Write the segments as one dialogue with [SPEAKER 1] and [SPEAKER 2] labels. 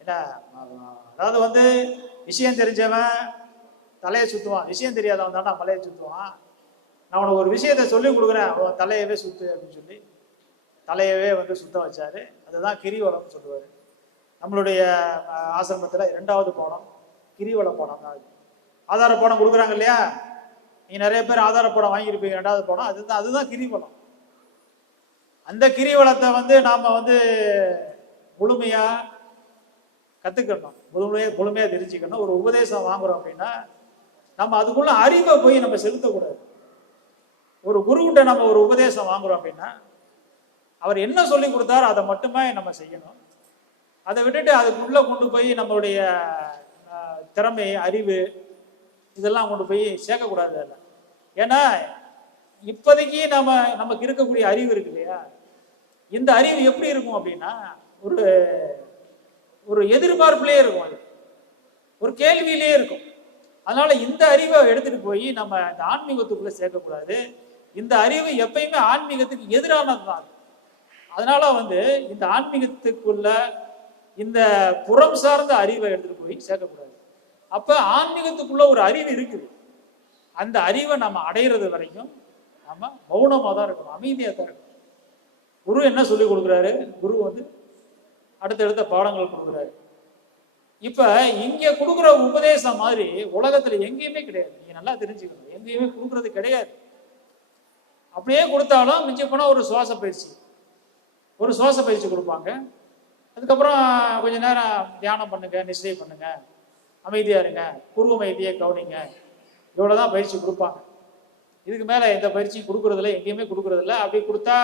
[SPEAKER 1] என்ன அதாவது வந்து விஷயம் தெரிஞ்சவன் தலையை சுத்துவான். விஷயம் தெரியாதவன் தாண்டா மலையை சுத்துவான். நான் உனக்கு ஒரு விஷயத்த சொல்லி கொடுக்குறேன். அவன் தலையவே சுத்து அப்படின்னு சொல்லி தலையவே வந்து சுத்த வச்சாரு. அதுதான் கிரிவலம்னு சொல்லுவார். நம்மளுடைய ஆசிரமத்தில் ஆசிரமத்துல இரண்டாவது பாடம் கிரிவல படம் தான் ஆதார படம் கொடுக்குறாங்க இல்லையா? நீங்க நிறைய பேர் ஆதார படம் வாங்கியிருப்பீங்க. ரெண்டாவது படம். அதுதான் அதுதான் கிரிவலம். அந்த கிரிவலத்தை வந்து நாம வந்து முழுமையா கற்றுக்கணும் முழுமையா முழுமையாக தெரிஞ்சுக்கணும். ஒரு உபதேசம் வாங்குறோம் அப்படின்னா நம்ம அதுக்குள்ள அறிவை போய் நம்ம செலுத்தக்கூடாது. ஒரு குருகிட்ட நம்ம ஒரு உபதேசம் வாங்குறோம் அப்படின்னா அவர் என்ன சொல்லி கொடுத்தாரோ அதை மட்டுமே நம்ம செய்யணும். அதை விட்டுட்டு அதுக்குள்ளே கொண்டு போய் நம்மளுடைய திறமை அறிவு இதெல்லாம் கொண்டு போய் சேர்க்கக்கூடாது அதில். ஏன்னா இப்போதைக்கு நம்ம நமக்கு இருக்கக்கூடிய அறிவு இருக்கு இல்லையா? இந்த அறிவு எப்படி இருக்கும் அப்படின்னா ஒரு ஒரு எதிர்பார்ப்புலயே இருக்கும் அது. ஒரு கேள்வியிலே இருக்கும். அதனால இந்த அறிவை எடுத்துட்டு போய் நம்ம இந்த ஆன்மீகத்துக்குள்ள சேர்க்கக்கூடாது. இந்த அறிவு எப்பயுமே ஆன்மீகத்துக்கு எதிரானது தான் அதனால வந்து இந்த ஆன்மீகத்துக்குள்ள இந்த புறம் சார்ந்த அறிவை எடுத்துட்டு போய் சேர்க்கக்கூடாது. அப்ப ஆன்மீகத்துக்குள்ள ஒரு அறிவு இருக்குது. அந்த அறிவை நம்ம அடையிறது வரைக்கும் நம்ம மௌனமாக தான் இருக்கணும் அமைதியாக தான் இருக்கணும். குரு என்ன சொல்லி கொடுக்குறாரு? குரு வந்து அடுத்தடுத்த பாடங்கள் கொடுக்குறாரு. இப்ப இங்க கொடுக்குற உபதேசம் மாதிரி உலகத்துல எங்கேயுமே கிடையாது. நீங்க நல்லா தெரிஞ்சுக்கணும். எங்கேயுமே கொடுக்கறது கிடையாது. அப்படியே கொடுத்தாலும் மிஞ்சி போனா ஒரு சுவாச பயிற்சி. ஒரு சுவாச பயிற்சி கொடுப்பாங்க. அதுக்கப்புறம் கொஞ்ச நேரம் தியானம் பண்ணுங்க நிச்சயம் பண்ணுங்க அமைதியா இருங்க குருவ அமைதியை கவனிங்க. இவ்வளவுதான் பயிற்சி கொடுப்பாங்க. இதுக்கு மேல எந்த பயிற்சியும் கொடுக்கறதில்ல எங்கேயுமே கொடுக்கறதில்ல. அப்படி கொடுத்தா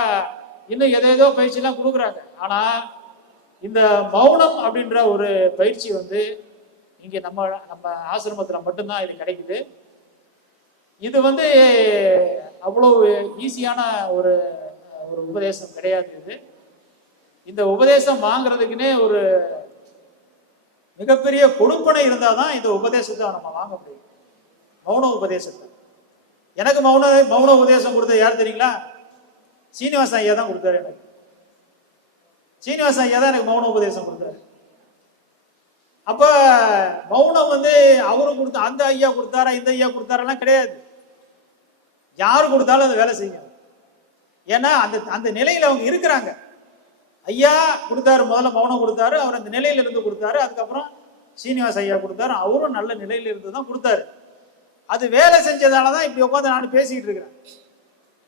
[SPEAKER 1] இன்னும் எதேதோ பயிற்சிலாம் கொடுக்குறாங்க. ஆனா இந்த மௌனம் அப்படின்ற ஒரு பயிற்சி வந்து இங்கே நம்ம நம்ம ஆசிரமத்தில் மட்டும்தான் இது கிடைக்குது. இது வந்து அவ்வளவு ஈஸியான ஒரு ஒரு உபதேசம் கிடையாது இது. இந்த உபதேசம் வாங்குறதுக்குன்னே ஒரு மிகப்பெரிய கொடுப்பனை இருந்தால் தான் இந்த உபதேசத்தை நம்ம வாங்க முடியும். மௌன உபதேசத்தை. எனக்கு மௌன மௌன உபதேசம் கொடுத்தது யார் தெரியுங்களா? சீனிவாசன் ஐயா தான் கொடுத்தாரு எனக்கு. சீனிவாசன் ஐயா தான் எனக்கு மௌன உபதேசம் கொடுத்தாரு. அப்ப மௌனம் வந்து அவரும் கொடுத்த அந்த ஐயா கொடுத்தாரா இந்த ஐயா கொடுத்தாரெல்லாம் கிடையாது. யார் கொடுத்தாலும் அது வேலை செய்யும் ஏன்னா அந்த அந்த நிலையில அவங்க இருக்கிறாங்க. ஐயா கொடுத்தாரு முதல்ல மௌனம் கொடுத்தாரு அவர் அந்த நிலையில இருந்து கொடுத்தாரு அதுக்கப்புறம் சீனிவாஸ் ஐயா கொடுத்தாரு அவரும் நல்ல நிலையில இருந்து தான் கொடுத்தாரு. அது வேலை செஞ்சதால தான் இப்படி உட்காந்து நான் பேசிக்கிட்டு இருக்கிறேன்.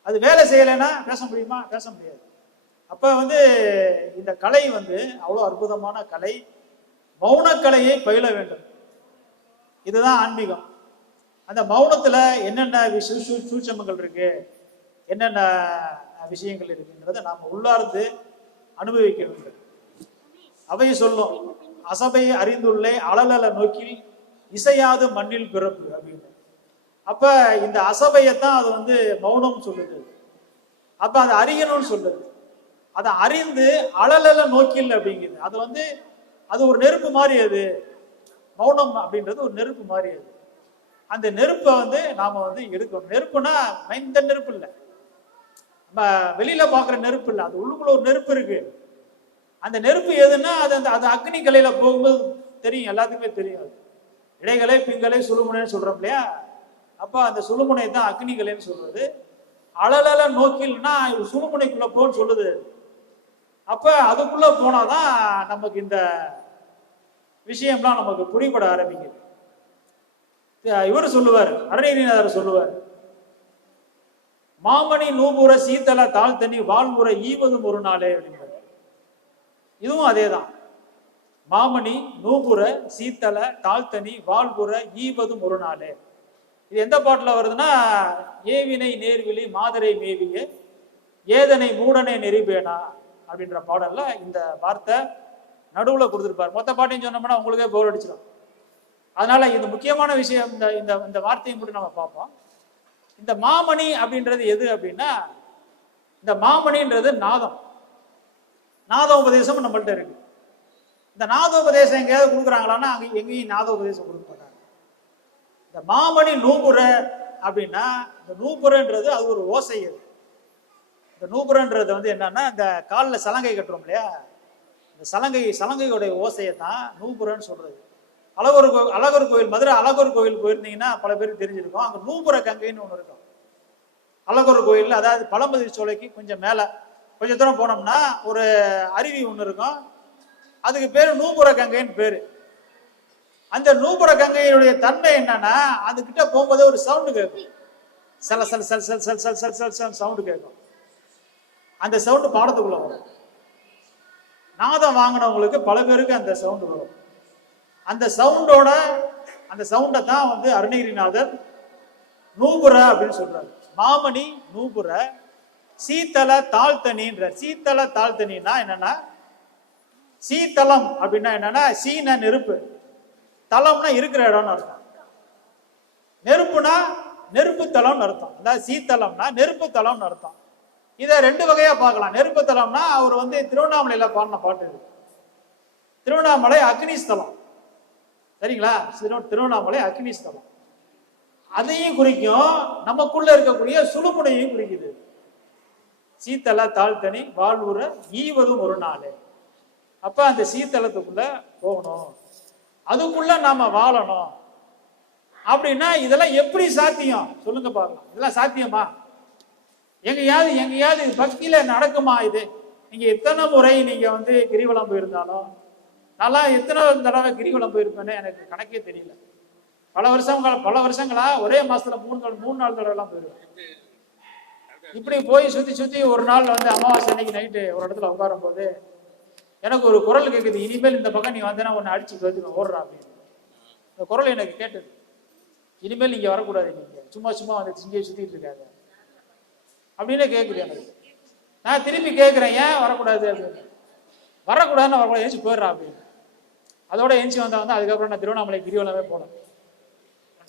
[SPEAKER 1] அது வேலை செய்யலைன்னா பேச முடியுமா? பேச முடியாது. அப்போ வந்து இந்த கலை வந்து அவ்வளோ அற்புதமான கலை. மௌனக்கலையை பயில வேண்டும். இதுதான் ஆன்மீகம். அந்த மௌனத்தில் என்னென்ன சூ- சூட்சமங்கள் இருக்கு? என்னென்ன விஷயங்கள் இருக்குன்றதை நாம் உள்ளார்ந்து அனுபவிக்க வேண்டும். அவை சொல்லும். அசபை அறிந்துள்ளே அழலல நோக்கில் இசையாது மண்ணில் பிறப்பு அப்படின்னு. அப்போ இந்த அசபையத்தான் அது வந்து மௌனம் சொல்லுது. அப்போ அதை அறியணும்னு சொல்லுது. அதை அறிந்து அழலல நோக்கில் அப்படிங்குது. அது வந்து அது ஒரு நெருப்பு மாதிரி அது. மௌனம் அப்படின்றது ஒரு நெருப்பு மாதிரி அது. அந்த நெருப்பை வந்து நாம வந்து எடுக்கணும். நெருப்புனா மைந்த நெருப்பு இல்லை. நம்ம வெளியில பாக்குற நெருப்பு இல்லை. அது உள்ளுக்குள்ள ஒரு நெருப்பு இருக்கு. அந்த நெருப்பு எதுன்னா அது அந்த அது அக்னி கலையில போகும்போது தெரியும். எல்லாத்துக்குமே தெரியும் அது. இடைகளை பிங்கலை சுழுமுனைன்னு சொல்றோம் இல்லையா? அப்போ அந்த சுழுமுனை தான் அக்னி கலைன்னு சொல்றது. அழலல நோக்கில்னா சுழுமுனைக்குள்ள போன்னு சொல்லுது. அப்ப அதுக்குள்ள போனாதான் நமக்கு இந்த விஷயம்லாம் நமக்கு புரியப்பட ஆரம்பிக்குது. இவர் சொல்லுவார் அருணகிரிநாதர் சொல்லுவார் மாமணி நூபுற சீத்தல தாழ் தண்ணி வாழ்முறை ஈவதும் ஒரு நாளே அப்படிங்கிறார் இதுவும் அதேதான். மாமணி நூபுற சீத்தல தாழ்த்தனி வாழ்புற ஈவதும் ஒரு நாளே. இது எந்த பாட்டில் வருதுன்னா ஏவினை நேர்விழி மாதரை மேவிய ஏதனை மூடனை நெறிபேனா அப்படின்ற பாடல்ல இந்த வார்த்தை நடுவுல கொடுத்துருப்பார். மொத்த பாட்டையும் சொன்னோம்னா உங்களுக்கே போர் அடிச்சிடும் அதனால இது முக்கியமான விஷயம். இந்த இந்த இந்த வார்த்தையும் கூட நம்ம பார்ப்போம். இந்த மாமணி அப்படின்றது எது அப்படின்னா இந்த மாமணின்றது நாதம். நாத உபதேசம் நம்மள்ட்ட இருக்கு. இந்த நாத உபதேசம் எங்கேயாவது கொடுக்குறாங்களான்னா அங்கே எங்கேயும் நாத உபதேசம் கொடுக்க மாட்டாங்க. இந்த மாமணி நூபுர அப்படின்னா இந்த நூபுரன்றது அது ஒரு ஓசை அது. இந்த நூபுரன்றது வந்து என்னன்னா இந்த காலில் சலங்கை கட்டுறோம் இல்லையா இந்த சலங்கை சலங்கையுடைய ஓசையை தான் நூபுரன்னு சொல்றது அழகர் கோவில் அழகர் கோவில் மதுரை அழகர் கோவில் போயிருந்தீங்கன்னா பல பேருக்கு தெரிஞ்சிருக்கும் அங்கே நூபுர கங்கைன்னு ஒன்று இருக்கும் அழகர் கோயில் அதாவது பழம்பதிர் சோலைக்கு கொஞ்சம் மேலே கொஞ்சம் தூரம் போனோம்னா ஒரு அருவி ஒன்று இருக்கும் அதுக்கு பேர் நூபுர கங்கைன்னு பேர் அந்த நூபுர கங்கையினுடைய தன்மை என்னன்னா அதுக்கிட்ட போகும்போதே ஒரு சவுண்டு கேட்கும் சல சல சல் சல் சல் சல் சல் சல் சவுண்டு கேட்கும் அந்த சவுண்டு பாடத்துக்குள்ள வரும். நாதம் வாங்கினவங்களுக்கு பல பேருக்கு அந்த சவுண்டு வரும். அந்த சவுண்டோட அந்த சவுண்டை தான் வந்து அருணகிரிநாதர் நூபுர அப்படின்னு சொல்றாரு. மாமணி நூபுர சீத்தல தாழ்த்தனின்ற சீத்தல தாழ்த்தனின்னா என்னன்னா சீத்தலம் அப்படின்னா என்னன்னா சீன நெருப்பு. தலம்னா இருக்கிற இடம்னு அர்த்தம். நெருப்புனா நெருப்பு தலம்னு அர்த்தம். அதாவது சீத்தலம்னா நெருப்பு தலம்னு அர்த்தம். இதை ரெண்டு வகையா பார்க்கலாம். நெருப்பு தலம்னா அவர் வந்து திருவண்ணாமலையில பாடின பாட்டு இது. திருவண்ணாமலை அக்னிஸ்தலம் சரிங்களா? திருவண்ணாமலை அக்னிஸ்தலம் அதையும் குறிக்கும் நமக்குள்ள இருக்கக்கூடிய சுழுமுனையும் குறிக்குது. சீத்தல தாழ்த்தனி வாழ்வுற ஈவதும் ஒரு நாள். அப்ப அந்த சீத்தலத்துக்குள்ள போகணும். அதுக்குள்ள நாம வாழணும். அப்படின்னா இதெல்லாம் எப்படி சாத்தியம்? சொல்லுங்க பாருங்க இதெல்லாம் சாத்தியமா? எங்கேயாவது எங்கேயாவது இது பக்தியில நடக்குமா இது? நீங்க எத்தனை முறை நீங்க வந்து கிரிவலம் போயிருந்தாலும் நல்லா எத்தனை தடவை கிரிவலம் போயிருப்பேன்னு எனக்கு கணக்கே தெரியல. பல வருஷங்கள் பல வருஷங்களா ஒரே மாசத்துல மூணு நாள் மூணு நாள் தடவை எல்லாம் போயிருவேன். இப்படி போய் சுத்தி சுத்தி ஒரு நாள் வந்து அமாவாசை அன்னைக்கு நைட்டு ஒரு இடத்துல உட்காரும் போது எனக்கு ஒரு குரல் கேட்குது இனிமேல் இந்த பக்கம் நீ வந்தேன்னா உன்னை அடிச்சு வந்து ஓடுறா அப்படின்னு. இந்த குரல் எனக்கு கேட்டது. இனிமேல் நீங்க வரக்கூடாது நீங்க. சும்மா சும்மா வந்து சிங்கே சுத்திட்டு இருக்காங்க அப்படின்னு கேட்குது எனக்கு. நான் திருப்பி கேட்குறேன் ஏன் வரக்கூடாது? அப்படின்னு. வரக்கூடாதுன்னு வரக்கூடாது எழுச்சி போயிடுறா அப்படின்னு. அதோட எழுச்சி வந்தா வந்து அதுக்கப்புறம் நான் திருவண்ணாமலை கிரிவலமே போனேன்.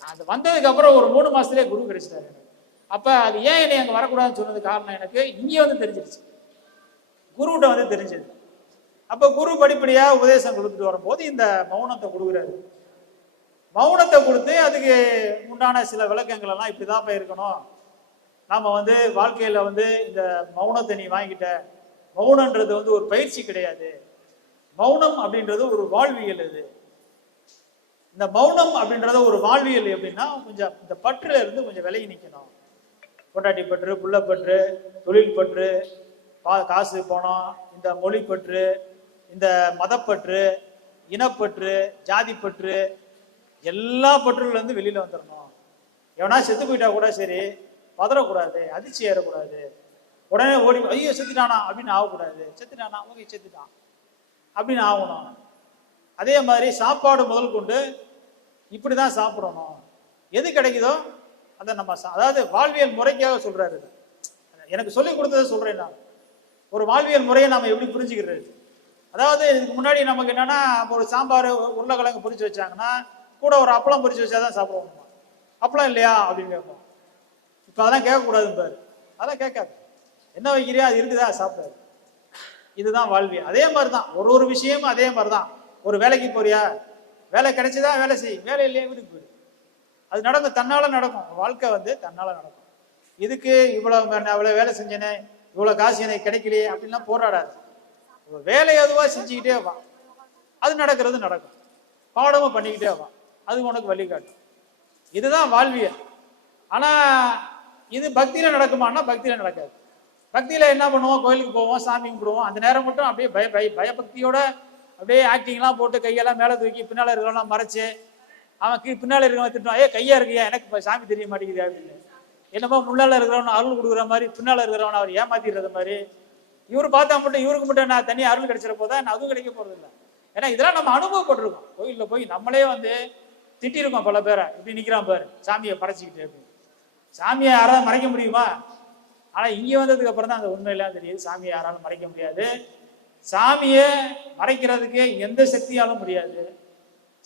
[SPEAKER 1] நான் அது வந்ததுக்கப்புறம் ஒரு மூணு மாதத்துலேயே குரு கிடைச்சிட்டாரு. எனக்கு அப்ப அது ஏன் என்னை அங்கே வரக்கூடாதுன்னு சொன்னது காரணம் எனக்கு இங்கே வந்து தெரிஞ்சிருச்சு. குருகிட்ட வந்து தெரிஞ்சது. அப்ப குரு படிப்படியாக உபதேசம் கொடுத்துட்டு வரும்போது இந்த மௌனத்தை கொடுக்குறாரு. மௌனத்தை கொடுத்து அதுக்கு உண்டான சில விளக்கங்கள் எல்லாம் இப்படிதான் இருக்கணும். நாம் வந்து வாழ்க்கையில் வந்து இந்த மௌனத்தை நீ வாங்கிட்ட. மௌனன்றது வந்து ஒரு பயிற்சி கிடையாது. மௌனம் அப்படின்றது ஒரு வாழ்வியல் இது. இந்த மௌனம் அப்படின்றத ஒரு வாழ்வியல் எப்படின்னா கொஞ்சம் இந்த பற்றுல இருந்து கொஞ்சம் விலகி நிற்கணும் பொண்டாட்டி பற்று புள்ள பற்று தொழில் பற்று பா காசு பணம் இந்த மொழி பற்று இந்த மதப்பற்று இனப்பற்று ஜாதி பற்று எல்லா பற்றுலேருந்து வெளியில் வந்துடணும் எவனா செத்து போயிட்டா கூட சரி பதறக்கூடாது அதிர்ச்சி ஏறக்கூடாது. உடனே ஓடி ஐயோ செத்துட்டானா? அப்படின்னு ஆகக்கூடாது. செத்துட்டானா? ஓகே செத்துட்டான். அப்படின்னு ஆகணும் அதே மாதிரி சாப்பாடு முதல் கொண்டு இப்படி தான் சாப்பிடணும். எது கிடைக்குதோ அதை நம்ம சா- அதாவது வாழ்வியல் முறைக்காக சொல்றாரு எனக்கு சொல்லி கொடுத்ததை சொல்றேன் நான். ஒரு வாழ்வியல் முறையை நாம எப்படி புரிஞ்சுக்கிறது? அதாவது இதுக்கு முன்னாடி நமக்கு என்னன்னா ஒரு சாம்பார் உருளைக்கிழங்கு பொரிச்சு வச்சாங்கன்னா கூட ஒரு அப்பளம் பொரிச்சு வச்சாதான் சாப்பிடுவோம் அப்பளம் இல்லையா? அப்படின்னு கேட்போம். இப்போ அதெல்லாம் கேட்கக்கூடாதுன்னு பாரு. அதெல்லாம் கேட்காது. என்ன வைக்கிறியா அது இருக்குதா சாப்பிடாது. இதுதான் வாழ்வியல். அதே மாதிரி தான் ஒரு ஒரு விஷயமும் அதே மாதிரி தான் ஒரு வேலைக்கு போறியா? வேலை கிடைச்சதா? வேலை செய். வேலை இல்லையா? வீட்டுக்கு போயிடு அது நடக்கும் தன்னால நடக்கும். வாழ்க்கை வந்து தன்னால நடக்கும். இதுக்கு இவ்வளவு ம- இவ்வளவு வேலை செஞ்சேனே இவ்வளவு காசு எனக்கு கிடைக்கலையே அப்படின்லாம் போராடாது. வேலை எதுவா செஞ்சுக்கிட்டே வா. அது நடக்கிறது நடக்கும். பாடமும் பண்ணிக்கிட்டே வா. அது உனக்கு வழிகாட்டும். இதுதான் வாழ்வியல். ஆனா இது பக்தியில நடக்குமான்னா பக்தியில நடக்காது. பக்தியில என்ன பண்ணுவோம்? கோயிலுக்கு போவோம் சாமி கும்பிடுவோம். அந்த நேரம் மட்டும் அப்படியே பய பய பயபக்தியோட அப்படியே ஆக்டிங்லாம் போட்டு கையெல்லாம் மேலே தூக்கி பின்னால இருக்கிறவங்களாம் மறைச்சு அவன் கீ பின்னால இருக்கிறவன் திட்டுவான் ஏ கையா இருக்கியா? எனக்கு சாமி தெரிய மாட்டேங்குது அப்படின்னு. என்னமோ முன்னால இருக்கிறவன் அருள் கொடுக்குற மாதிரி பின்னால இருக்கிறவன் அவர் ஏமாத்திடுறது மாதிரி. இவர் பார்த்தா மட்டும் இவருக்கு மட்டும் நான் தனியாக அருள் கிடைச்சிட போதா? நான் அதுவும் கிடைக்க போறது இல்லை. ஏன்னா இதெல்லாம் நம்ம அனுபவப்பட்டிருக்கோம். கோயிலில் போய் நம்மளே வந்து திட்டிருக்கோம் பல பேரை. இப்படி நிற்கிறான் பாரு சாமியை படைச்சிக்கிட்டு அப்படின்னு. சாமியை யாராவது மறைக்க முடியுமா? ஆனா இங்க வந்ததுக்கு அப்புறம் தான் அந்த உண்மையெல்லாம் தெரியுது. சாமியை யாராலும் மறைக்க முடியாது. சாமியை மறைக்கிறதுக்கு எந்த சக்தியாலும் முடியாது.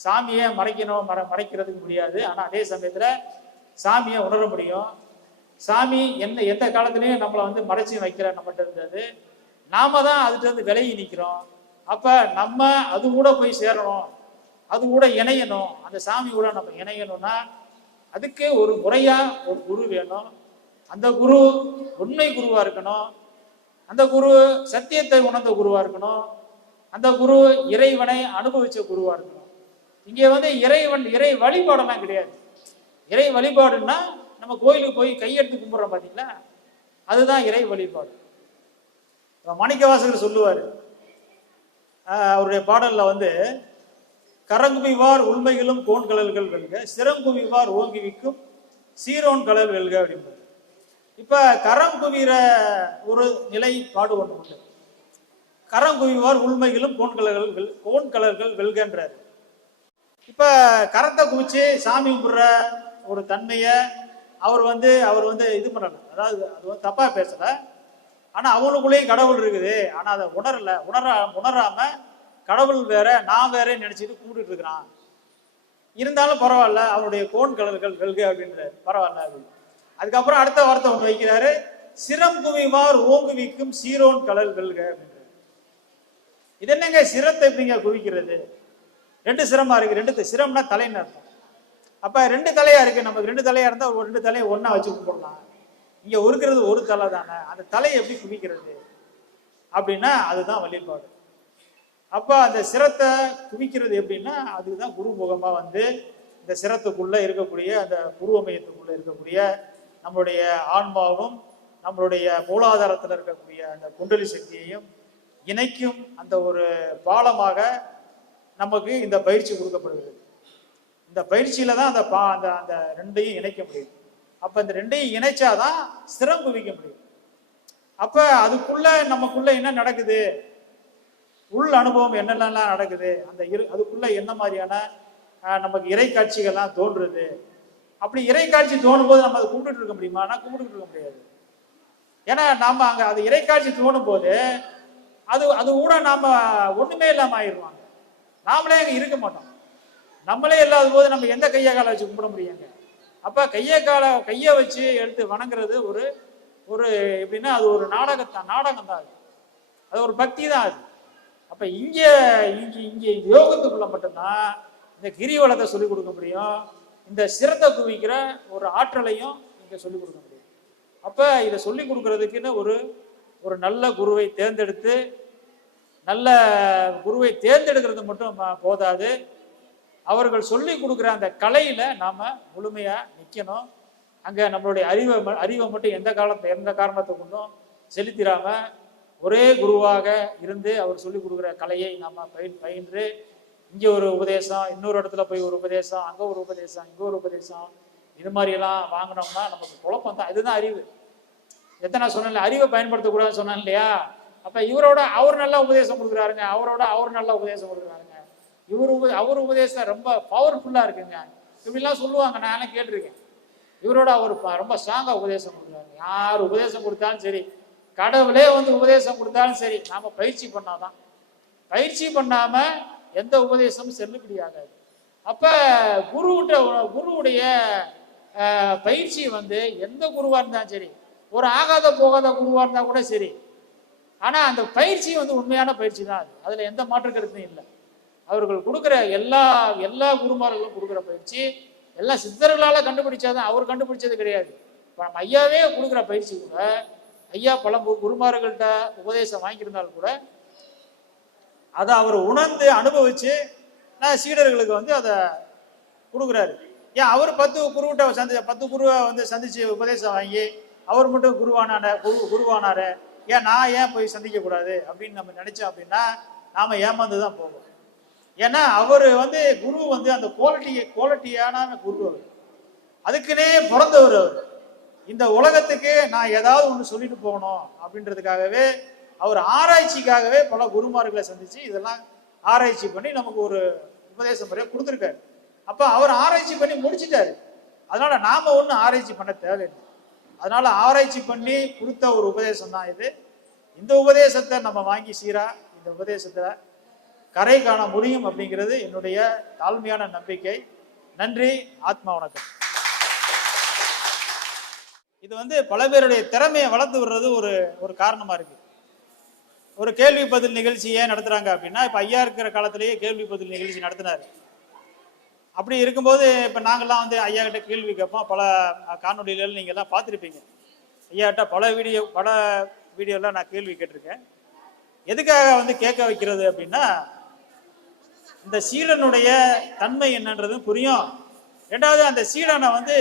[SPEAKER 1] சாமியை மறைக்கணும் மற மறைக்கிறதுக்கு முடியாது. ஆனா அதே சமயத்துல சாமியை உணர முடியும். சாமி என்ன எந்த காலத்துலேயும் நம்மளை வந்து மறைச்சி வைக்கிற நம்மகிட்ட இருந்தது. நாம தான் அதுல இருந்து விலகி நிற்கிறோம் அப்ப நம்ம அது கூட போய் சேரணும். அது கூட இணையணும். அந்த சாமி கூட நம்ம இணையணும்னா அதுக்கு ஒரு முறையா ஒரு குரு வேணும். அந்த குரு உண்மை குருவா இருக்கணும். அந்த குரு சத்தியத்தை உணர்ந்த குருவா இருக்கணும். அந்த குரு இறைவனை அனுபவிச்ச குருவா இருக்கணும். இங்கே வந்து இறைவன் இறை வழிபாடெல்லாம் கிடையாது. இறை வழிபாடுன்னா நம்ம கோயிலுக்கு போய் கையெடுத்து கும்பிட்றோம் பார்த்தீங்களா? அதுதான் இறை வழிபாடு. மாணிக்கவாசகர் சொல்லுவார். அவருடைய பாடல்ல வந்து கரங்குவிவார் உண்மைகளும் கோன் கலல்கள் வெல்க சிறங்குவிவார் ஓங்குவிக்கும் சீரோன் கலல் வெல்க அப்படின்றது இப்ப கரம் குவிற ஒரு நிலை பாடு ஒன்று உண்டு. கரம் குவிவார் உண்மைகளும் கோன் கலர்கள் வெல் கோன் கலர்கள் வெல்கன்றார். இப்ப கரத்தை குவிச்சு சாமி கும்பிடுற ஒரு தன்மையை அவர் வந்து அவர் வந்து இது பண்ணல. அதாவது அது வந்து தப்பா பேசல. ஆனா அவனுக்குள்ளேயும் கடவுள் இருக்குது. ஆனா அதை உணரல. உணர உணராம கடவுள் வேற நான் வேற நினைச்சிட்டு கூப்பிட்டு இருக்கிறான். இருந்தாலும் பரவாயில்ல அவனுடைய கோன் கலர்கள் வெல்க அப்படின்றாரு பரவாயில்ல அப்படின்னு அதுக்கப்புறம் அடுத்த வார்த்தை ஒன்று வைக்கிறாரு சிரம் குவிவார் ஓங்குவிக்கும் சீரோன் கலல் வெல்க அப்படின்றாரு இது என்னங்க சிரத்தை எப்படிங்க குவிக்கிறது? ரெண்டு சிரமா இருக்கு ரெண்டு சிரம்னா தலைன்னு அர்த்தம். அப்ப ரெண்டு தலையா இருக்கு நமக்கு ரெண்டு தலையா இருந்தா ஒரு ரெண்டு தலையை ஒன்றா வச்சு கும்பிடலாம். இங்க இருக்கிறது ஒரு தலை தானே அந்த தலையை எப்படி குவிக்கிறது? அப்படின்னா அதுதான் வழிபாடு. அப்போ அந்த சிரத்தை குவிக்கிறது எப்படின்னா அதுதான் குருமுகமா வந்து இந்த சிரத்துக்குள்ள இருக்கக்கூடிய அந்த குருவமயத்துக்குள்ள இருக்கக்கூடிய நம்மளுடைய ஆன்மாவும் நம்மளுடைய மூலாதாரத்தில் இருக்கக்கூடிய அந்த குண்டலி சக்தியையும் இணைக்கும் அந்த ஒரு பாலமாக நமக்கு இந்த பயிற்சி கொடுக்கப்படுகிறது. இந்த பயிற்சியில தான் அந்த பா அந்த அந்த ரெண்டையும் இணைக்க முடியும். அப்ப இந்த ரெண்டையும் இணைச்சாதான் சிரம் குவிக்க முடியும். அப்ப அதுக்குள்ள நமக்குள்ள என்ன நடக்குது? உள் அனுபவம் என்னென்னலாம் நடக்குது? அந்த இரு அதுக்குள்ள என்ன மாதிரியான நமக்கு இறை காட்சிகள்லாம் தோன்றுறது அப்படி இறை காட்சி தோணும் போது நம்ம அதை கும்பிட்டுட்டு இருக்க முடியுமா? ஆனால் கும்பிட்டுட்டு இருக்க முடியாது. ஏன்னா நாம் அங்கே அது இறை காட்சி தோணும் போது அது அது கூட நாம் ஒன்றுமே இல்லாமல் ஆயிடுவாங்க. நாமளே அங்கே இருக்க மாட்டோம். நம்மளே இல்லாத போது நம்ம எந்த கையை காலை வச்சு கும்பிட முடியுங்க அப்போ கையை காலை கையை வச்சு எடுத்து வணங்குறது ஒரு ஒரு எப்படின்னா அது ஒரு நாடகத்தான் நாடகம் தான் அது. அது ஒரு பக்தி தான் அது. அப்ப இங்க இங்க இங்க யோகத்துக்குள்ள மட்டும்தான் இந்த கிரிவலத்தை சொல்லிக் கொடுக்க முடியும். இந்த சிரத்தை குவிக்கிற ஒரு ஆற்றலையும் இங்க சொல்லிக் கொடுக்க முடியும். அப்ப இதை சொல்லிக் கொடுக்கறதுக்குன்னு ஒரு ஒரு நல்ல குருவை தேர்ந்தெடுத்து நல்ல குருவை தேர்ந்தெடுக்கிறது மட்டும் போதாது. அவர்கள் சொல்லி கொடுக்குற அந்த கலையில நாம முழுமையா நிக்கணும். அங்க நம்மளுடைய அறிவை ம- அறிவை மட்டும் எந்த காலத்தை எந்த காரணத்தை கொண்டும் செலுத்திடாம ஒரே குருவாக இருந்து அவர் சொல்லிக் கொடுக்குற கலையை நம்ம பயின் பயின்று இங்கே ஒரு உபதேசம் இன்னொரு இடத்துல போய் ஒரு உபதேசம் அங்கே ஒரு உபதேசம் இங்கே ஒரு உபதேசம் இது மாதிரியெல்லாம் வாங்கினோம்னா நமக்கு குழப்பம் தான். இதுதான் அறிவு. எத்தனை சொன்னேன் அறிவை பயன்படுத்தக்கூடாதுன்னு சொன்னேன் இல்லையா? அப்போ இவரோட அவர் நல்லா உபதேசம் கொடுக்குறாருங்க அவரோட அவர் நல்லா உபதேசம் கொடுக்குறாருங்க. இவர் உப அவர் உபதேசம் ரொம்ப பவர்ஃபுல்லாக இருக்குங்க. இப்படிலாம் சொல்லுவாங்க நான் எல்லாம் கேட்டிருக்கேன். இவரோட அவர் ரொம்ப ஸ்ட்ராங்காக உபதேசம் கொடுக்குறாரு. யார் உபதேசம் கொடுத்தாலும் சரி கடவுளே வந்து உபதேசம் கொடுத்தாலும் சரி நாம பயிற்சி பண்ணாதான். பயிற்சி பண்ணாம எந்த உபதேசமும் செல்லுபடியாகாது அப்ப குருவிட்ட குருவுடைய பயிற்சி வந்து எந்த குருவா இருந்தாலும் சரி ஒரு ஆகாத போகாத குருவா இருந்தா கூட சரி. ஆனா அந்த பயிற்சி வந்து உண்மையான பயிற்சி தான் அது. அதுல எந்த மாற்று கருத்தும் இல்லை. அவர்கள் கொடுக்குற எல்லா எல்லா குருமார்களும் கொடுக்குற பயிற்சி எல்லா சித்தர்களால கண்டுபிடிச்சாதான் அவர் கண்டுபிடிச்சது கிடையாது. இப்ப நம்ம ஐயாவே கொடுக்குற பயிற்சி கூட ஐயா பல குருமார்கள்ட்ட உபதேசம் வாங்கியிருந்தாலும் கூட அதை அவர் உணர்ந்து அனுபவிச்சு நான் சீடர்களுக்கு வந்து அதை கொடுக்குறாரு. ஏன் அவர் பத்து குருவிட்ட சந்தி பத்து குருவை வந்து சந்திச்சு உபதேசம் வாங்கி அவர் மட்டும் குருவானான குரு குருவானாரு. ஏன் நான் ஏன் போய் சந்திக்க கூடாது அப்படின்னு நம்ம நினைச்சோம் அப்படின்னா நாம ஏமாந்து தான் போவோம். ஏன்னா அவர் வந்து குரு வந்து அந்த குவாலிட்டி குவாலிட்டியான குரு அவர். அதுக்குன்னே பிறந்தவர் அவர். இந்த உலகத்துக்கு நான் ஏதாவது ஒன்று சொல்லிட்டு போகணும் அப்படின்றதுக்காகவே அவர் ஆராய்ச்சிக்காகவே பல குருமார்களை சந்திச்சு இதெல்லாம் ஆராய்ச்சி பண்ணி நமக்கு ஒரு உபதேசம் முறையை கொடுத்துருக்காரு. அப்போ அவர் ஆராய்ச்சி பண்ணி முடிச்சிட்டாரு. அதனால நாம ஒன்றும் ஆராய்ச்சி பண்ண தேவையில்லை. அதனால ஆராய்ச்சி பண்ணி கொடுத்த ஒரு உபதேசம் தான் இது. இந்த உபதேசத்தை நம்ம வாங்கி சீரா இந்த உபதேசத்தை கரை காண முடியும் அப்படிங்கிறது என்னுடைய தாழ்மையான நம்பிக்கை. நன்றி ஆத்மா வணக்கம். இது வந்து பல பேருடைய திறமையை வளர்த்து விடுறது ஒரு ஒரு காரணமா இருக்கு. ஒரு கேள்வி பதில் நிகழ்ச்சி ஏன் நடத்துறாங்க அப்படின்னா இப்ப ஐயா இருக்கிற காலத்திலேயே கேள்வி பதில் நிகழ்ச்சி நடத்தினாரு. அப்படி இருக்கும்போது இப்ப நாங்கெல்லாம் வந்து ஐயா கிட்ட கேள்வி கேட்போம். பல காணொலிகள் நீங்க எல்லாம் பார்த்துருப்பீங்க. ஐயா கிட்ட பல வீடியோ பல வீடியோலாம் நான் கேள்வி கேட்டிருக்கேன். எதுக்காக வந்து கேட்க வைக்கிறது அப்படின்னா இந்த சீடனுடைய தன்மை என்னன்றது புரியும். ரெண்டாவது அந்த சீடனை வந்து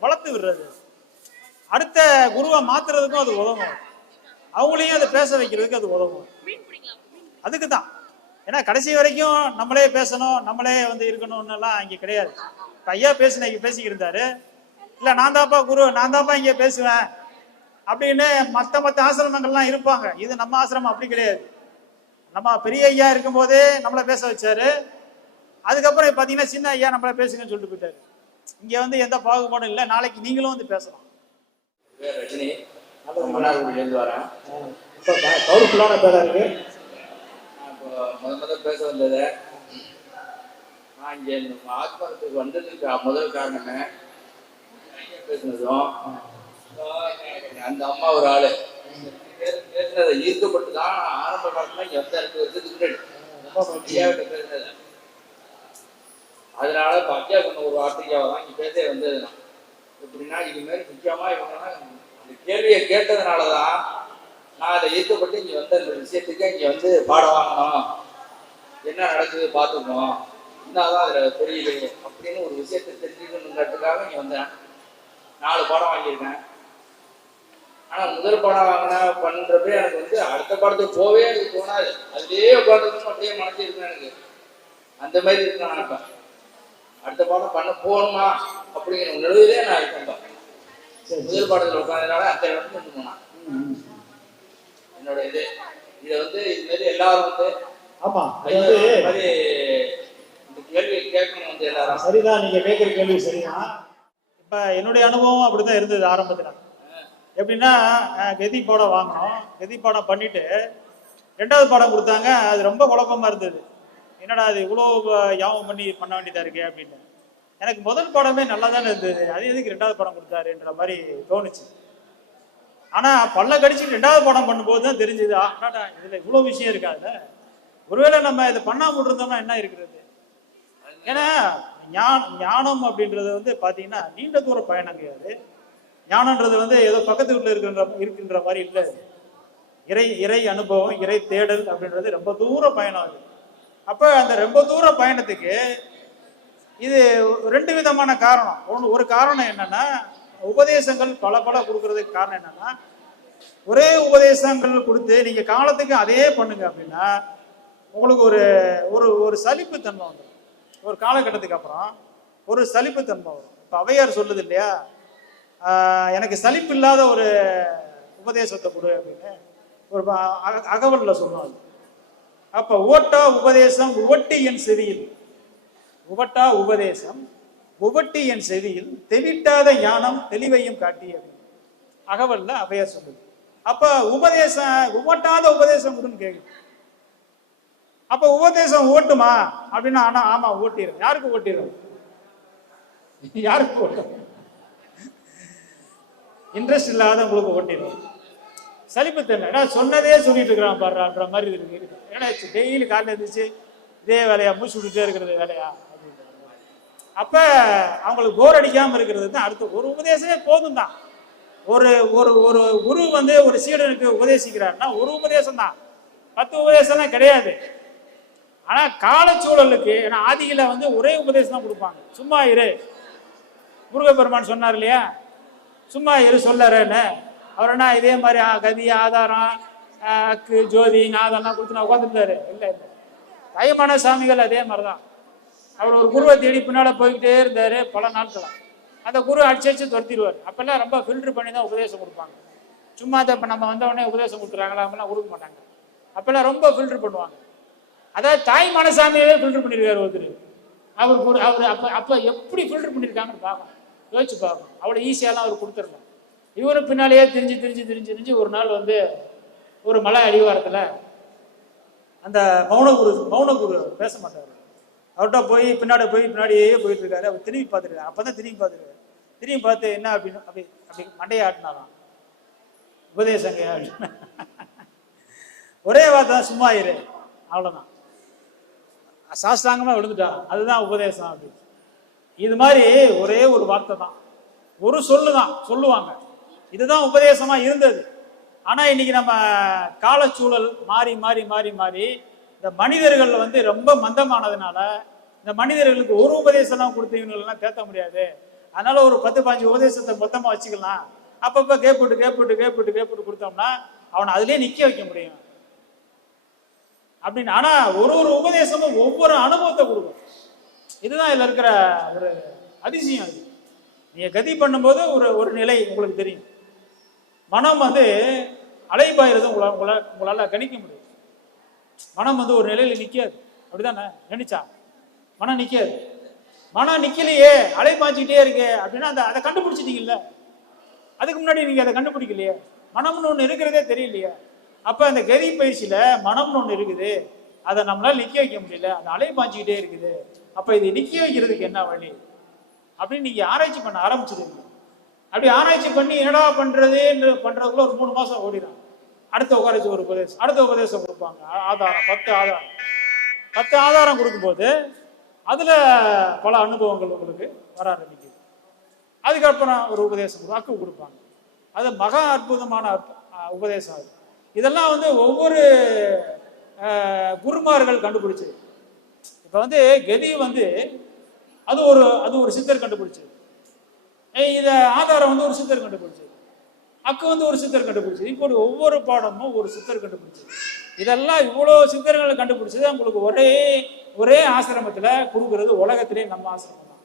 [SPEAKER 1] வளர்த்து விடுறது. அடுத்த குருவை மாத்துறதுக்கும் அது உதவும். அவங்களையும் அதை பேச வைக்கிறதுக்கு அது உதவும். அதுக்கு தான் ஏன்னா கடைசி வரைக்கும் நம்மளே பேசணும் நம்மளே வந்து இருக்கணும்னுலாம் இங்கே கிடையாது. இப்போ ஐயா பேசின இங்கே பேசிக்கிட்டு இருந்தாரு இல்லை நான் தான்ப்பா குரு நான் தான்ப்பா இங்கே பேசுவேன். அப்படின்னு மற்ற மற்ற ஆசிரமங்கள்லாம் இருப்பாங்க. இது நம்ம ஆசிரமம் அப்படி கிடையாது. நம்ம பெரிய ஐயா இருக்கும்போதே நம்மளை பேச வச்சாரு. அதுக்கப்புறம் பார்த்தீங்கன்னா சின்ன ஐயா நம்மளை பேசுங்கன்னு சொல்லிட்டு போயிட்டாரு. இங்கே வந்து எந்த பாகுபாடும் இல்லை. நாளைக்கு நீங்களும் வந்து பேசலாம்.
[SPEAKER 2] ரஜினி மன்னார்குடியிலேருந்து வரேன்.
[SPEAKER 1] இப்போ
[SPEAKER 2] நான் இப்போ முத முத பேச வந்தது நான் இங்கே இந்த ஆத்மகத்துக்கு வந்ததுக்கு முதல் காரணமே பேசுனதும் அந்த அம்மா ஒரு ஆளு. பேசுனதை ஈர்க்கப்பட்டு தான் ஆரம்ப காலத்துல வந்த ரெண்டு வருஷத்துக்கு பேசுனது. அதனால சொன்ன ஒரு வார்த்தைக்காக தான் இங்கே பேச வந்தது நான். எப்படின்னா மாதிரி முக்கியமா இவங்கெல்லாம் இந்த கேள்வியை கேட்டதுனால தான் நான் அதை ஈர்க்கப்பட்டு இங்கே வந்த இந்த விஷயத்துக்கு இங்கே வந்து பாடம் வாங்கணும். என்ன நடக்குது பார்த்துக்கணும். என்னதான் அதில் புரியுது அப்படின்னு ஒரு விஷயத்தை தெரிஞ்சுக்கணுங்கிறதுக்காக இங்கே வந்தேன். நாலு பாடம் வாங்கியிருக்கேன். ஆனால் முதல் பாடம் வாங்கின பண்றப்ப எனக்கு வந்து அடுத்த பாடத்துக்கு போவே எனக்கு தோணாது அதுலேயே உட்காந்துக்கணும் அப்படியே மனசு இருக்கேன் எனக்கு. அந்த மாதிரி இருக்கேன் நான் இப்போ அடுத்த பாடம் பண்ண போகணுமா அப்படிங்கிற நிலையிலே நான் இப்ப. முதல் பாடத்தில் உட்காந்ததுனால அந்த இடத்துல இருந்து போனான். என்னோட இது. இதை வந்து இது மாதிரி எல்லாரும் வந்து
[SPEAKER 1] ஆமா
[SPEAKER 2] மாதிரி இந்த கேள்வி கேட்கணும் வந்து எல்லாரும்
[SPEAKER 1] சரிதான் நீங்க கேட்குற கேள்வி சரிதான். இப்ப என்னுடைய அனுபவம் அப்படிதான் இருந்தது ஆரம்பத்துல. எப்படின்னா கெதி பாடம் வாங்கினோம். கெதி பாடம் பண்ணிட்டு ரெண்டாவது பாடம் கொடுத்தாங்க. அது ரொம்ப குழப்பமா இருந்தது. என்னடா அது இவ்வளோ ப- யாபம் பண்ணி பண்ண வேண்டியதாக இருக்கே அப்படின்னு. எனக்கு முதல் படமே நல்லா தானே இருந்தது. அது எதுக்கு ரெண்டாவது படம் கொடுத்தாருன்ற மாதிரி தோணுச்சு. ஆனால் பல்ல கடிச்சு ரெண்டாவது படம் பண்ணும்போது தான் தெரிஞ்சது ஆடாடா இதில் இவ்வளோ விஷயம் இருக்காதுல்ல ஒருவேளை நம்ம இதை பண்ணாம இருந்தோம்னா என்ன இருக்கிறது? ஏன்னா ஞானம் அப்படின்றது வந்து பார்த்தீங்கன்னா நீண்ட தூர பயணம் கிடையாது. ஞானன்றது வந்து ஏதோ பக்கத்து வீட்டில் இருக்கின்ற இருக்கின்ற மாதிரி இல்லை. இறை இறை அனுபவம் இறை தேடல் அப்படின்றது ரொம்ப தூர பயணம் அது. அப்போ அந்த ரொம்ப தூர பயணத்துக்கு இது ரெண்டு விதமான காரணம். ஒன்று ஒரு காரணம் என்னன்னா உபதேசங்கள் பல பல கொடுக்கறதுக்கு காரணம் என்னன்னா ஒரே உபதேசங்கள் கொடுத்து நீங்க காலத்துக்கு அதே பண்ணுங்க அப்படின்னா உங்களுக்கு ஒரு ஒரு ஒரு சலிப்பு தன்மை வந்துடும் ஒரு காலகட்டத்துக்கு அப்புறம் ஒரு சலிப்பு தன்மை வரும். இப்போ அவையார் சொல்லுது இல்லையா? எனக்கு சலிப்பு இல்லாத ஒரு உபதேசத்தை கொடு அப்படின்னு. ஒரு அக- அகவலில் சொல்லுவாங்க. அப்ப ஓட்டா உபதேசம் உவட்டி என் செவியில். உவட்டா உபதேசம் உவட்டி என் செவியில் தெவிட்டாத ஞானம் தெளிவையும் காட்டி அகவல்ல அவையார் சொல்லுது. அப்ப உபதேசம் உவட்டாத உபதேசம் கொடுன்னு கேக்குது அப்ப உபதேசம் ஓட்டுமா? அப்படின்னா ஆனா ஆமா ஓட்டிடும் யாருக்கு ஓட்டிடும் யாருக்கு ஓட்டும்? இன்ட்ரெஸ்ட் இல்லாதவங்களுக்கு ஓட்டிடும் சலிப்புத்தன்மை. ஏன்னா சொன்னதே சொல்லிட்டு இருக்கிறான் பாடுறான்ற மாதிரி இருக்கு. ஏன்னா டெய்லி காலையில் இருந்துச்சு இதே வேலையா மூச்சு விட்டுட்டே இருக்கிறது வேலையா? அப்ப அவங்களுக்கு போர் அடிக்காம இருக்கிறது தான் அடுத்து ஒரு உபதேசமே போதும் தான் ஒரு ஒரு ஒரு குரு வந்து ஒரு சீடனுக்கு உபதேசிக்கிறாருன்னா ஒரு உபதேசம் தான் பத்து உபதேசம் தான் கிடையாது. ஆனா காலச்சூழலுக்கு ஏன்னா ஆதியில வந்து ஒரே உபதேசம் தான் கொடுப்பாங்க. சும்மா இரு. முருகப்பெருமான் சொன்னார் இல்லையா? சும்மா இரு சொல்லறேன்னு. அவர் என்ன இதே மாதிரி கதி ஆதாரம் அக்கு ஜோதி நாதெல்லாம் கொடுத்து நான் உட்காந்துருந்தாரு இல்லை இல்லை. தயமான சாமிகள் அதே மாதிரி தான் அவர் ஒரு குருவை தேடி பின்னால் போய்கிட்டே இருந்தார் பல நாட்கள். அந்த குரு அடிச்சு அடிச்சு துரத்திடுவார். அப்பெல்லாம் ரொம்ப ஃபில்டர் பண்ணி தான் உபதேசம் கொடுப்பாங்க. சும்மா அதை இப்போ நம்ம வந்த உடனே உபதேசம் கொடுக்குறாங்களா அப்படிலாம் கொடுக்க மாட்டாங்க. அப்பெல்லாம் ரொம்ப ஃபில்டர் பண்ணுவாங்க. அதாவது தாய் மனசாமியவே ஃபில்டர் பண்ணியிருக்காரு ஒருத்தர். அவர் அவர் அப்போ அப்போ எப்படி ஃபில்டர் பண்ணியிருக்காங்கன்னு பார்க்கணும். யோசிச்சு பார்க்கணும். அவ்வளோ ஈஸியாலாம் அவர் கொடுத்துடல இவரும் பின்னாலேயே திரிஞ்சு திரிஞ்சு திரிஞ்சு திரிஞ்சு ஒரு நாள் வந்து ஒரு மலை அடிவாரத்தில் அந்த மௌனகுரு மௌனகுரு பேச மாட்டார். அவர்கிட்ட போய் பின்னாடி போய் பின்னாடியே போயிட்டு இருக்காரு அவர் திரும்பி பார்த்துருக்காரு. அப்போ தான் திரும்பி பார்த்துருக்காரு. திரும்பி பார்த்து என்ன அப்படின்னு அப்படி அப்படி மண்டையை ஆட்டினாராம். உபதேசங்க அப்படின்னு. ஒரே வார்த்தை தான் சும்மா இரு. அவ்வளோதான் சாஸ்தாங்கமாக விழுந்துட்டான் அதுதான் உபதேசம் அப்படின்னு. இது மாதிரி ஒரே ஒரு வார்த்தை தான். ஒரு சொல்லு தான் சொல்லுவாங்க. இதுதான் உபதேசமா இருந்தது. ஆனா இன்னைக்கு நம்ம காலச்சூழல் மாறி மாறி மாறி மாறி இந்த மனிதர்கள் வந்து ரொம்ப மந்தமானதுனால இந்த மனிதர்களுக்கு ஒரு உபதேசம்லாம் கொடுத்து இவங்களெல்லாம் தேத்த முடியாது. அதனால ஒரு பத்து பாஞ்சு உபதேசத்தை மொத்தமா வச்சுக்கலாம். அப்பப்ப கேப்புட்டு கேப்புட்டு கேப்புட்டு கேப்புட்டு கொடுத்தோம்னா அவனை அதுலயே நிக்க வைக்க முடியும். அப்படின்னு. ஆனா ஒரு ஒரு உபதேசமும் ஒவ்வொரு அனுபவத்தை கொடுக்கும். இதுதான் இதுல இருக்கிற ஒரு அதிசயம் அது. நீங்க கதி பண்ணும்போது ஒரு ஒரு நிலை உங்களுக்கு தெரியும். மனம் வந்து அலைபாயிறது உங்களால் உங்களால் உங்களால் கணிக்க முடியும் மனம் வந்து ஒரு நிலையில் நிற்காது அப்படிதானே? நினைச்சா? மனம் நிற்காது மனம் நிற்கலையே அலைபாய்ச்சிக்கிட்டே இருக்கே அப்படின்னா அந்த அதை கண்டுபிடிச்சிட்டீங்கல்ல? அதுக்கு முன்னாடி நீங்க அதை கண்டுபிடிக்கலையே? மனம்னு ஒன்று இருக்கிறதே தெரியலையே? அப்ப அந்த கதி பயிற்சியில மனம்னு ஒன்று இருக்குது. அதை நம்மளால் நிக்க வைக்க முடியல. அந்த அலைபாய்ச்சிக்கிட்டே இருக்குது. அப்ப இதை நிக்க வைக்கிறதுக்கு என்ன வழி? அப்படின்னு நீங்க ஆராய்ச்சி பண்ண ஆரம்பிச்சிருக்கீங்க அப்படி ஆராய்ச்சி பண்ணி என்னடா பண்றதுன்னு பண்றதுக்குள்ள ஒரு மூணு மாசம் ஓடிடும். அடுத்த உட்காரச்சு ஒரு உபதேசம். அடுத்த உபதேசம் கொடுப்பாங்க. ஆதாரம் பத்து ஆதாரம். பத்து ஆதாரம் கொடுக்கும்போது அதுல பல அனுபவங்கள் உங்களுக்கு வர ஆரம்பிக்குது. அதுக்கப்புறம் ஒரு உபதேசம் வாக்கு கொடுப்பாங்க. அது மகா அற்புதமான உபதேசம் அது. இதெல்லாம் வந்து ஒவ்வொரு குருமார்கள் கண்டுபிடிச்சது. இப்போ வந்து கதி வந்து அது ஒரு அது ஒரு சித்தர் கண்டுபிடிச்சது. இதை ஆதாரம் வந்து ஒரு சித்தர் கண்டுபிடிச்சது. அக்கு வந்து ஒரு சித்தர் கண்டுபிடிச்சது. இப்படி ஒவ்வொரு பாடமும் ஒரு சித்தர் கண்டுபிடிச்சது. இதெல்லாம் இவ்வளோ சித்தர்களை கண்டுபிடிச்சது உங்களுக்கு ஒரே ஒரே ஆசிரமத்தில் கொடுக்கறது உலகத்திலே நம்ம ஆசிரமம் தான்.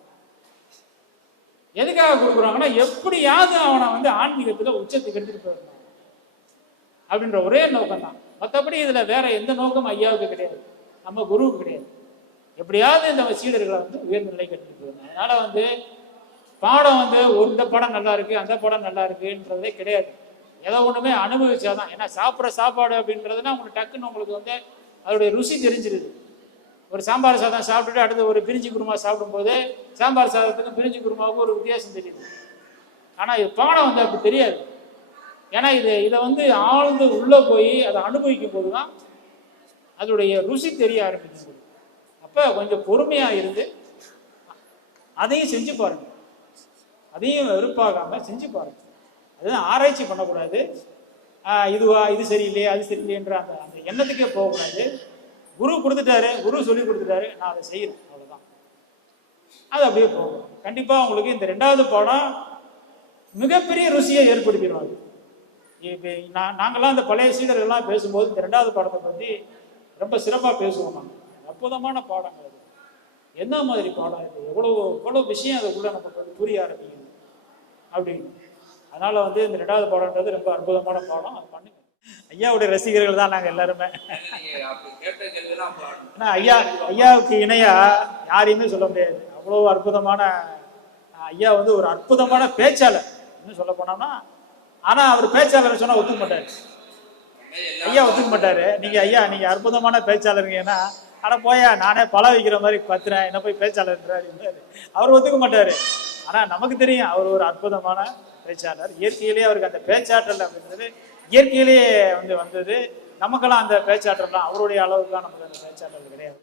[SPEAKER 1] எதுக்காக கொடுக்குறாங்கன்னா எப்படியாவது அவனை வந்து ஆன்மீகத்தில் உச்சத்துக்கு எடுத்துட்டு போயிருந்தான் அப்படின்ற ஒரே நோக்கம் தான். மற்றபடி இதில் வேற எந்த நோக்கம் ஐயாவுக்கு கிடையாது. நம்ம குருவுக்கு கிடையாது. எப்படியாவது இந்த சீடர்களை வந்து உயர்ந்த நிலை கட்டிட்டு போயிருந்தேன் அதனால வந்து பாடம் வந்து இந்த படம் நல்லா இருக்கு அந்த படம் நல்லா இருக்குன்றதே கிடையாது. ஏதோ ஒண்ணுமே அனுபவிச்சாதான் ஏன்னா சாப்பிட்ற சாப்பாடு அப்படின்றதுனா உங்களுக்கு டக்குன்னு உங்களுக்கு வந்து அதோடைய ருசி தெரிஞ்சிருது. ஒரு சாம்பார் சாதம் சாப்பிட்டுட்டு அடுத்து ஒரு பிரிஞ்சு குருமா சாப்பிடும்போது சாம்பார் சாதத்துக்கும் பிரிஞ்சு குருமாவுக்கும் ஒரு வித்தியாசம் தெரியுது. ஆனால் இது பாடம் வந்து அப்படி தெரியாது. ஏன்னா இது இதை வந்து ஆழ்ந்து உள்ளே போய் அதை அனுபவிக்கும் போது தான் அதோடைய ருசி தெரிய ஆரம்பிக்கும் அப்போ கொஞ்சம் பொறுமையாக இருந்து அதையும் செஞ்சு பாருங்க. அதையும் வெறுப்பாகாமல் செஞ்சு பாருங்க. அதுதான் ஆராய்ச்சி பண்ணக்கூடாது. இதுவா இது சரியில்லையே அது சரியில்லைன்ற அந்த அந்த எண்ணத்துக்கே போகக்கூடாது. குரு கொடுத்துட்டாரு குரு சொல்லி கொடுத்துட்டாரு நான் அதை செய்யறேன் அவ்வளோதான் அது அப்படியே போகும். கண்டிப்பாக உங்களுக்கு இந்த ரெண்டாவது பாடம் மிகப்பெரிய ருசியை ஏற்படுத்திடுவாங்க இப்போ நான் நாங்கள்லாம் இந்த பழைய சீடர்கள்லாம் பேசும்போது இந்த ரெண்டாவது பாடத்தை பற்றி ரொம்ப சிறப்பாக பேசுவோம் நாங்கள் அற்புதமான பாடங்கள் அது. என்ன மாதிரி பாடம் இது? எவ்வளோ எவ்வளோ விஷயம் அதுக்குள்ள நமக்கு வந்து புரிய ஆரம்பிக்கும் அப்படின்னு. அதனால வந்து இந்த ரெண்டாவது பாடம்ன்றது ரொம்ப அற்புதமான பாடம். அது பண்ணுங்க. ஐயாவுடைய ரசிகர்கள் தான் நாங்க எல்லாருமே.
[SPEAKER 2] நீங்க அப்படி கேட்ட கேள்விலாம் பாடணும்.
[SPEAKER 1] ஏன்னா ஐயா ஐயாவுக்கு இணையா யாரையுமே சொல்ல முடியாது. அவ்வளவு அற்புதமான ஐயா வந்து ஒரு அற்புதமான பேச்சாளர் இன்னும் சொல்ல போனோம்னா ஆனா அவர் பேச்சாளர் சொன்னா ஒத்துக்க மாட்டாரு. ஐயா ஒத்துக்க மாட்டாரு. நீங்க ஐயா நீங்க அற்புதமான பேச்சாளருங்க. ஏன்னா ஆனா போயா நானே பழ வைக்கிற மாதிரி பத்துறேன். என்ன போய் பேச்சாளர் அவர் ஒத்துக்க மாட்டாரு. ஆனா நமக்கு தெரியும் அவர் ஒரு அற்புதமான பேச்சாளர். இயற்கையிலேயே அவருக்கு அந்த பேச்சாற்றல் அப்படின்றது இயற்கையிலேயே வந்து வந்தது. நமக்கெல்லாம் அந்த பேச்சாற்றல்லாம் அவருடைய அளவுக்குலாம் நமக்கு அந்த பேச்சாற்றல் கிடையாது.